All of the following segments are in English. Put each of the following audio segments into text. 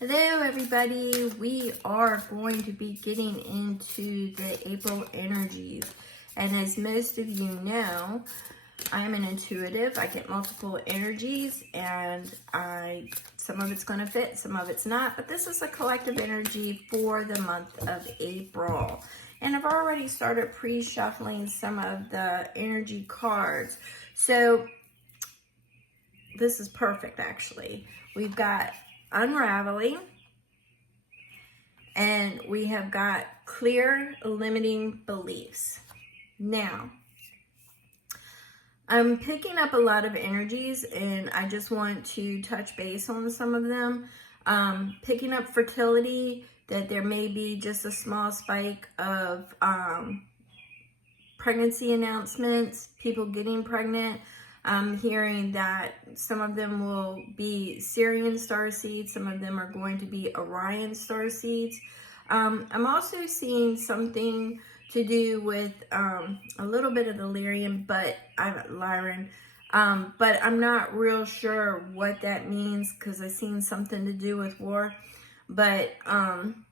Hello everybody, we are going to be getting into the April energies, and as most of you know, I'm an intuitive. I get multiple energies, and some of it's going to fit, some of it's not, but this is a collective energy for the month of April. And I've already started pre-shuffling some of the energy cards, so this is perfect actually. We've got Unraveling, and we have got Clear Limiting Beliefs. Now, I'm picking up a lot of energies, and I just want to touch base on some of them. Picking up fertility, that there may be just a small spike of pregnancy announcements, people getting pregnant. I'm hearing that some of them will be Syrian star seeds, some of them are going to be Orion star seeds. I'm also seeing something to do with a little bit of the Lyrian, but I'm not real sure what that means, because I've seen something to do with war. But I'm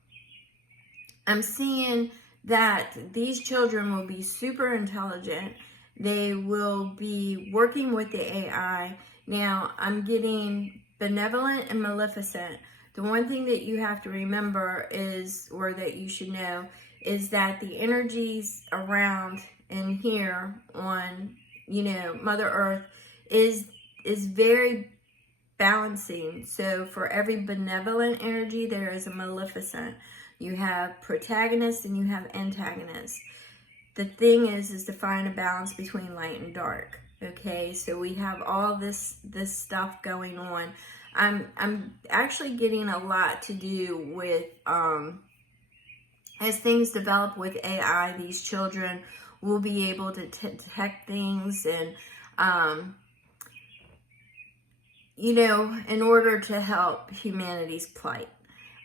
seeing that these children will be super intelligent. They will be working with the AI. Now, I'm getting benevolent and maleficent. The one thing that you have to remember is, or that you should know, is that the energies around in here on, Mother Earth is very balancing. So for every benevolent energy, there is a maleficent. You have protagonists and you have antagonists. The thing is to find a balance between light and dark. Okay, so we have all this stuff going on. I'm actually getting a lot to do with as things develop with AI, these children will be able to detect things, and in order to help humanity's plight.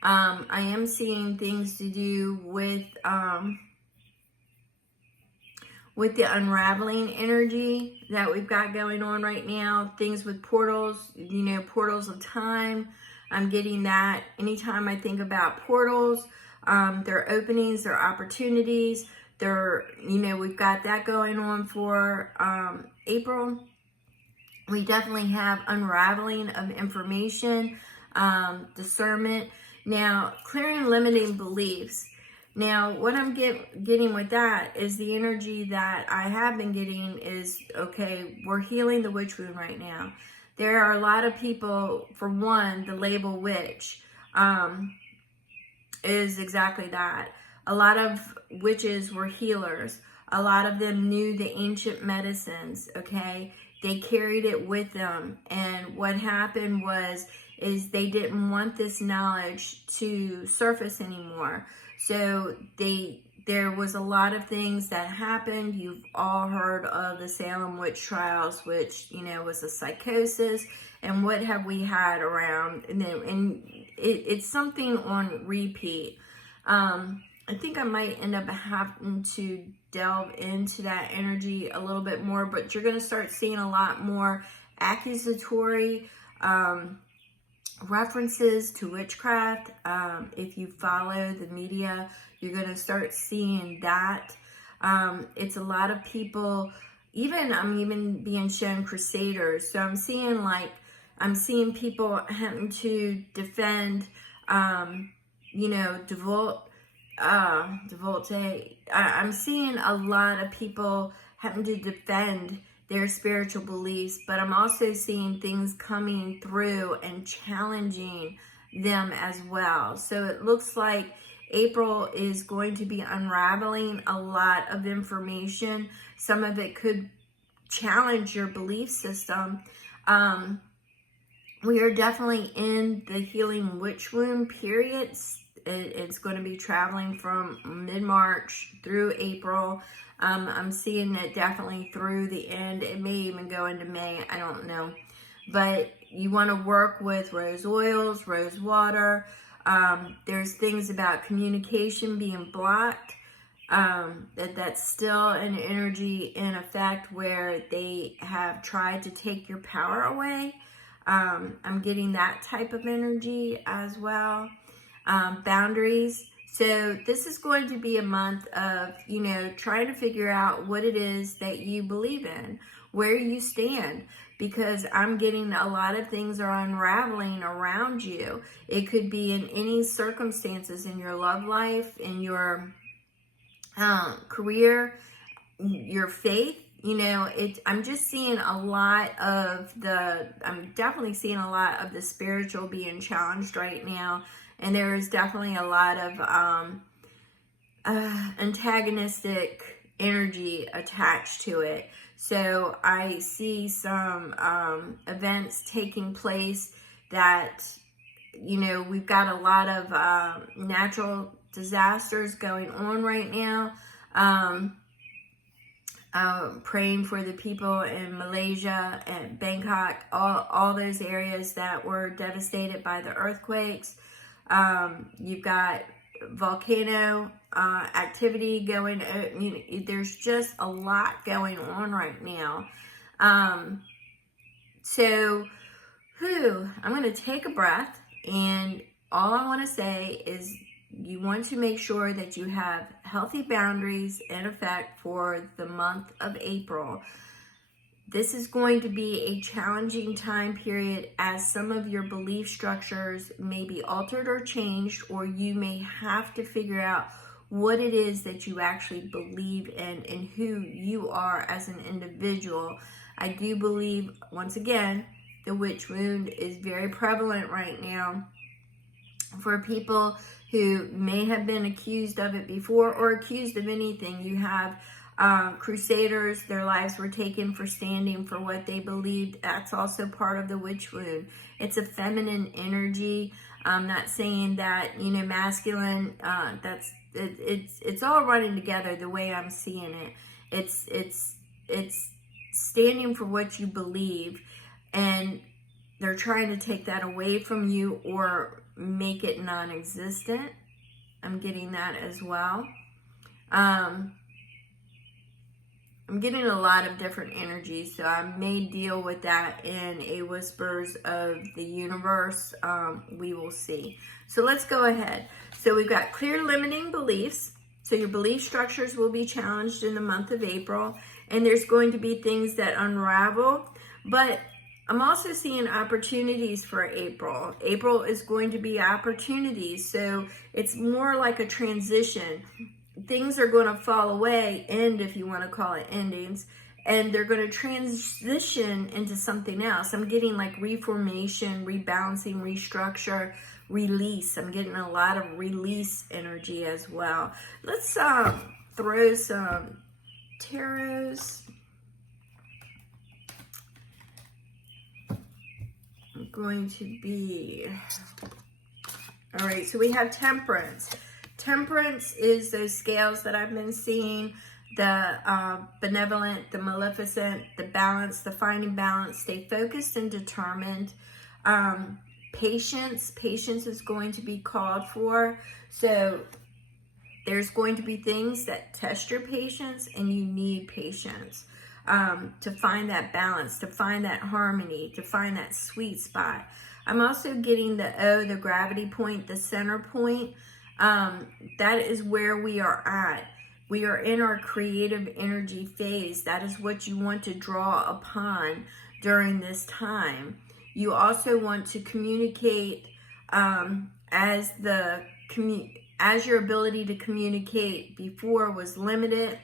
I am seeing things to do with the unraveling energy that we've got going on right now. Things with portals, portals of time. I'm getting that. Anytime I think about portals, there are openings, there are opportunities. We've got that going on for April. We definitely have unraveling of information, discernment. Now, clearing limiting beliefs. Now, what I'm getting with that is the energy that I have been getting is, okay, we're healing the witch wound right now. There are a lot of people, for one, the label witch is exactly that. A lot of witches were healers. A lot of them knew the ancient medicines, okay? They carried it with them. And what happened is they didn't want this knowledge to surface anymore. So there was a lot of things that happened. You've all heard of the Salem witch trials, which, was a psychosis. And what have we had around? And it's something on repeat. I think I might end up having to delve into that energy a little bit more, but you're going to start seeing a lot more accusatory references to witchcraft. If you follow the media, you're going to start seeing that. It's a lot of people, I'm even being shown crusaders. So I'm seeing people having to defend, devote. I'm seeing a lot of people having to defend their spiritual beliefs, but I'm also seeing things coming through and challenging them as well. So it looks like April is going to be unraveling a lot of information. Some of it could challenge your belief system. We are definitely in the healing witch wound period. It's going to be traveling from mid-March through April. I'm seeing it definitely through the end. It may even go into May. I don't know. But you want to work with rose oils, rose water. There's things about communication being blocked. That's still an energy in effect where they have tried to take your power away. I'm getting that type of energy as well. Boundaries. So this is going to be a month of, trying to figure out what it is that you believe in, where you stand, because I'm getting a lot of things are unraveling around you. It could be in any circumstances in your love life, in your career, your faith. I'm just seeing I'm definitely seeing a lot of the spiritual being challenged right now. And there is definitely a lot of antagonistic energy attached to it. So I see some events taking place that, we've got a lot of natural disasters going on right now. Praying for the people in Malaysia and Bangkok, all those areas that were devastated by the earthquakes. You've got volcano activity going. There's just a lot going on right now. So I'm going to take a breath, and all I want to say is you want to make sure that you have healthy boundaries in effect for the month of April. This is going to be a challenging time period, as some of your belief structures may be altered or changed, or you may have to figure out what it is that you actually believe in and who you are as an individual. I do believe, once again, the witch wound is very prevalent right now for people who may have been accused of it before or accused of anything. You have crusaders, their lives were taken for standing for what they believed. That's also part of the witch wound. It's a feminine energy. I'm not saying that, masculine, it's all running together the way I'm seeing it. It's standing for what you believe, and they're trying to take that away from you or make it non-existent. I'm getting that as well. I'm getting a lot of different energies, so I may deal with that in a Whispers of the Universe. We will see. So let's go ahead. So we've got clear limiting beliefs. So your belief structures will be challenged in the month of April, and there's going to be things that unravel, but I'm also seeing opportunities for April. April is going to be opportunities, so it's more like a transition. Things are going to fall away, end if you want to call it endings, and they're going to transition into something else. I'm getting like reformation, rebalancing, restructure, release. I'm getting a lot of release energy as well. Let's throw some tarots. Going to be, all right, so we have temperance. Temperance is those scales that I've been seeing, the benevolent, the maleficent, the balance, the finding balance. Stay focused and determined. Patience is going to be called for. So there's going to be things that test your patience, and you need patience. To find that balance, to find that harmony, to find that sweet spot. I'm also getting the gravity point, the center point. That is where we are at. We are in our creative energy phase. That is what you want to draw upon during this time. You also want to communicate as your ability to communicate before was limited.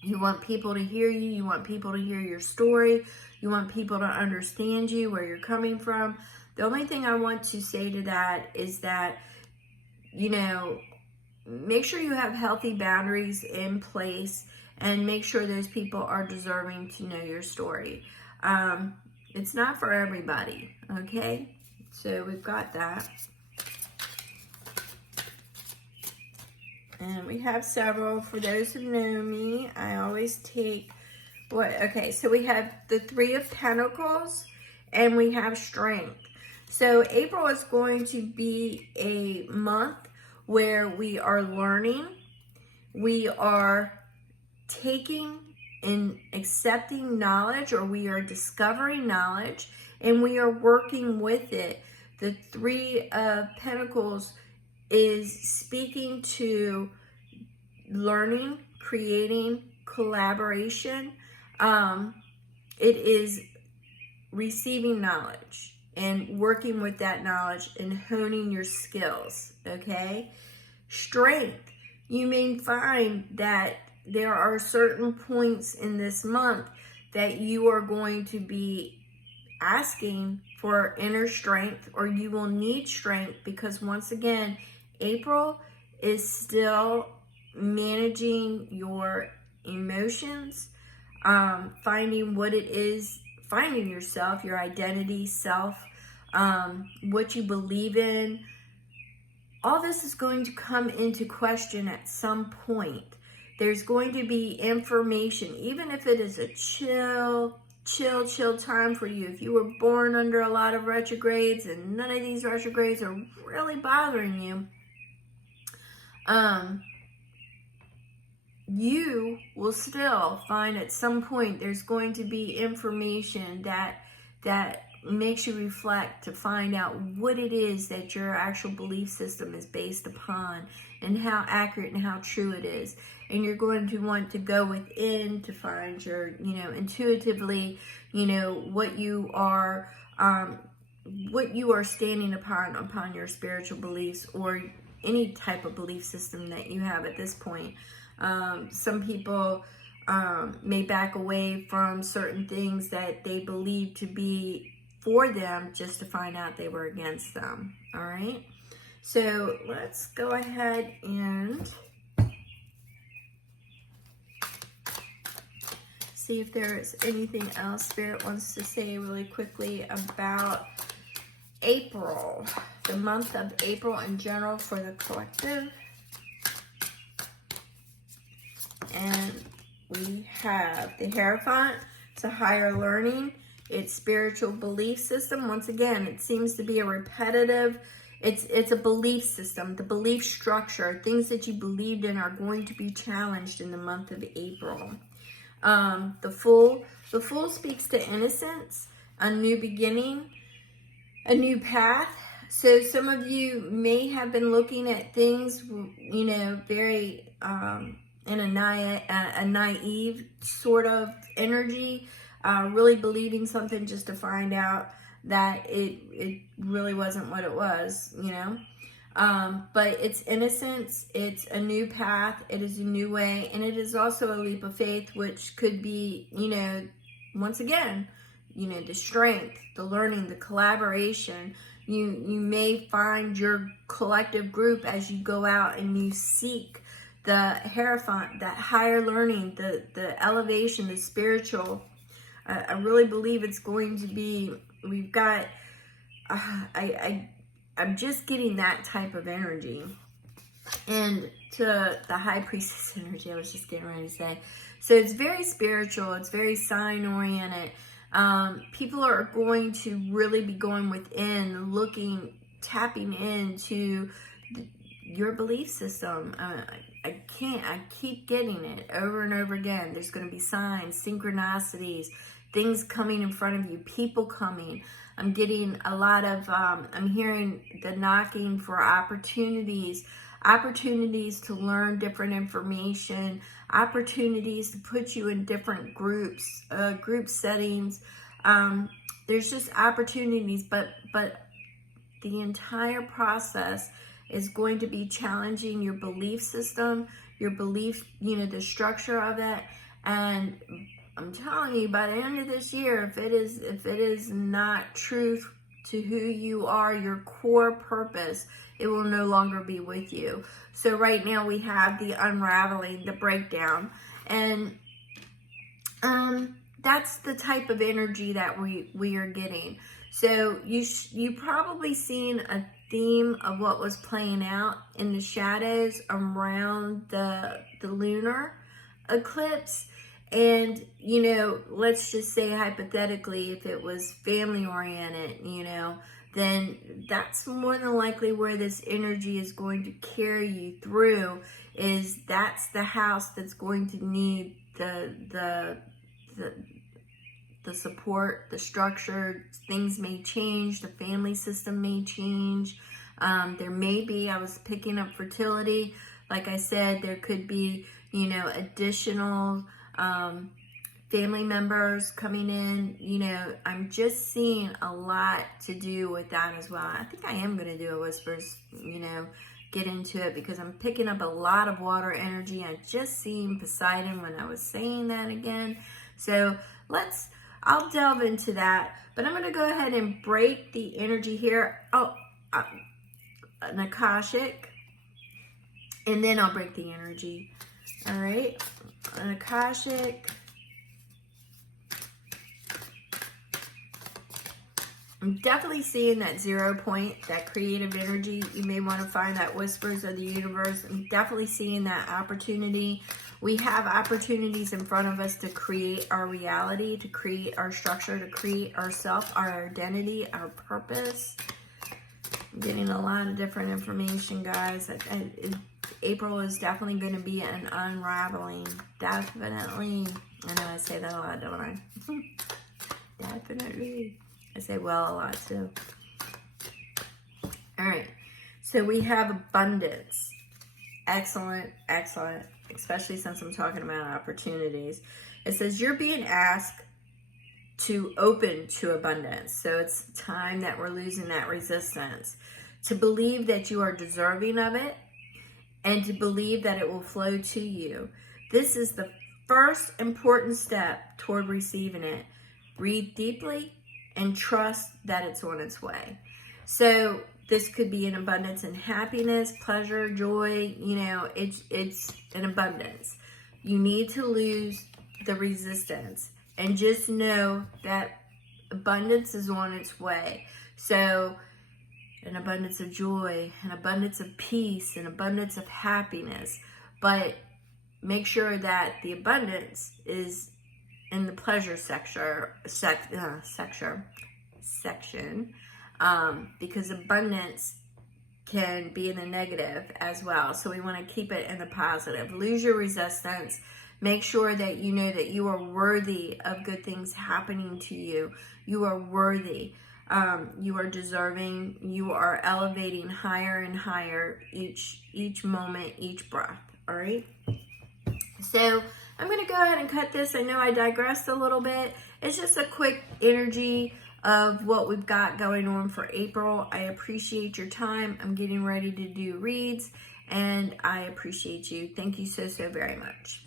You want people to hear you. You want people to hear your story. You want people to understand you, where you're coming from. The only thing I want to say to that is that, make sure you have healthy boundaries in place, and make sure those people are deserving to know your story. It's not for everybody, okay? So we've got that. And we have several. For those who know me, I always take okay, so we have the Three of Pentacles, and we have Strength. So April is going to be a month where we are learning, we are taking and accepting knowledge, or we are discovering knowledge, and we are working with it. The Three of Pentacles is speaking to learning, creating, collaboration. It is receiving knowledge and working with that knowledge and honing your skills, okay? Strength. You may find that there are certain points in this month that you are going to be asking for inner strength, or you will need strength, because once again, April is still managing your emotions, finding what it is, finding yourself, your identity, self, what you believe in. All this is going to come into question at some point. There's going to be information, even if it is a chill time for you. If you were born under a lot of retrogrades and none of these retrogrades are really bothering you, you will still find at some point there's going to be information that makes you reflect to find out what it is that your actual belief system is based upon and how accurate and how true it is. And you're going to want to go within to find your, intuitively, what you are standing upon your spiritual beliefs, or any type of belief system that you have at this point. Some people may back away from certain things that they believe to be for them, just to find out they were against them. All right, so let's go ahead and see if there is anything else Spirit wants to say really quickly about April, the month of April in general for the collective. And we have the Hierophant. It's a higher learning. It's spiritual belief system. Once again, it seems to be a repetitive, it's a belief system. The belief structure, things that you believed in, are going to be challenged in the month of April. The Fool speaks to innocence, a new beginning, a new path. So some of you may have been looking at things, very in a naive sort of energy, really believing something just to find out that it really wasn't what it was, but it's innocence, it's a new path, it is a new way, and it is also a leap of faith, which could be, once again, the strength, the learning, the collaboration. You may find your collective group as you go out and you seek the Hierophant, that higher learning, the elevation, the spiritual. I really believe it's going to be, we've got, I'm just getting that type of energy. And to the High Priestess energy, I was just getting ready to say. So it's very spiritual, it's very sign oriented. People are going to really be going within, looking, tapping into your belief system. I keep getting it over and over again. There's going to be signs, synchronicities, things coming in front of you, people coming. I'm getting a lot of, I'm hearing the knocking for opportunities to learn different information, opportunities to put you in different groups, group settings. There's just opportunities, but the entire process is going to be challenging your belief system, your belief, the structure of it. And I'm telling you, by the end of this year, if it is not truth to who you are, your core purpose, it will no longer be with you. So right now we have the unraveling, the breakdown, and that's the type of energy that we are getting. So you probably seen a theme of what was playing out in the shadows around the lunar eclipse. And, let's just say hypothetically, if it was family oriented, then that's more than likely where this energy is going to carry you through. Is that's the house that's going to need the the support, the structure. Things may change. The family system may change. There may be, I was picking up fertility. Like I said, there could be, you know, additional family members coming in. You know, I'm just seeing a lot to do with that as well. I think I am going to do a whispers, you know, get into it, because I'm picking up a lot of water energy. I just seen Poseidon when I was saying that again. So I'll delve into that, but I'm going to go ahead and break the energy here. Oh, an Akashic, and then I'll break the energy. All right, an Akashic. I'm definitely seeing that 0 point, that creative energy. You may want to find that whispers of the universe. I'm definitely seeing that opportunity. We have opportunities in front of us to create our reality, to create our structure, to create ourself, our identity, our purpose. I'm getting a lot of different information, guys. April is definitely going to be an unraveling. Definitely. I know I say that a lot, don't I? Definitely. I say well a lot too. All right. So we have abundance. Excellent, excellent. Especially since I'm talking about opportunities. It says you're being asked to open to abundance. So it's time that we're losing that resistance. To believe that you are deserving of it, and to believe that it will flow to you. This is the first important step toward receiving it. Breathe deeply and trust that it's on its way. So this could be an abundance in happiness, pleasure, joy. You know, it's an abundance. You need to lose the resistance and just know that abundance is on its way. So an abundance of joy, an abundance of peace, an abundance of happiness. But make sure that the abundance is in the pleasure section, because abundance can be in the negative as well. So we want to keep it in the positive. Lose your resistance. Make sure that you know that you are worthy of good things happening to you. You are worthy. You are deserving. You are elevating higher and higher each moment, each breath. All right. So I'm going to go ahead and cut this. I know I digressed a little bit. It's just a quick energy of what we've got going on for April. I appreciate your time. I'm getting ready to do reads, and I appreciate you. Thank you so, so very much.